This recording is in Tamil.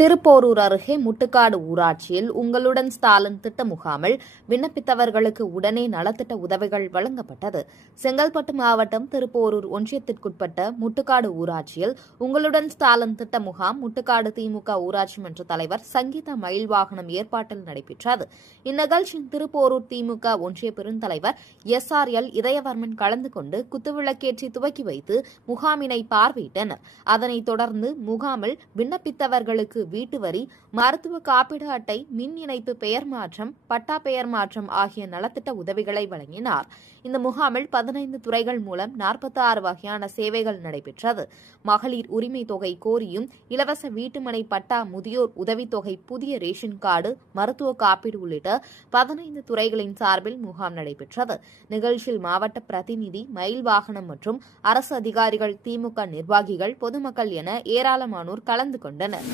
திருப்போரூர் அருகே முட்டுக்காடு ஊராட்சியில் உங்களுடன் ஸ்டாலின் திட்ட முகாமில் விண்ணப்பித்தவர்களுக்கு உடனே நலத்திட்ட உதவிகள் வழங்கப்பட்டது. செங்கல்பட்டு மாவட்டம் திருப்போரூர் ஒன்றியத்திற்குட்பட்ட முட்டுக்காடு ஊராட்சியில் உங்களுடன் ஸ்டாலின் திட்ட முகாம் முட்டுக்காடு திமுக ஊராட்சி மன்ற தலைவர் சங்கீதா மயில்வாகனம் ஏற்பாட்டில் நடைபெற்றது. இந்நிகழ்ச்சியில் திருப்போரூர் திமுக ஒன்றிய பெருந்தலைவர் SRL இதயவர்மன் கலந்து கொண்டு குத்துவிளக்கேற்றி துவக்கி வைத்து முகாமினை பார்வையிட்டனர். அதனைத் தொடர்ந்து முகாமில் விண்ணப்பித்தவர்களுக்கு வீட்டு வரி, மருத்துவ காப்பீடு அட்டை, மின் இணைப்பு பெயர் மாற்றம், பட்டா பெயர் மாற்றம் ஆகிய நலத்திட்ட உதவிகளை வழங்கினார். இந்த முகாமில் 15 துறைகள் மூலம் 46 வகையான சேவைகள் நடைபெற்றது. மகளிர் உரிமை தொகை கோரியும், இலவச வீட்டுமனை பட்டா, முதியோர் உதவித்தொகை, புதிய ரேஷன் கார்டு, மருத்துவ காப்பீடு உள்ளிட்ட 15 துறைகளின் சார்பில் முகாம் நடைபெற்றது. நிகழ்ச்சியில் மாவட்ட பிரதிநிதி மயில்வாகனம் மற்றும் அரசு அதிகாரிகள், திமுக நிர்வாகிகள், பொதுமக்கள் என ஏராளமானோர் கலந்து கொண்டனர்.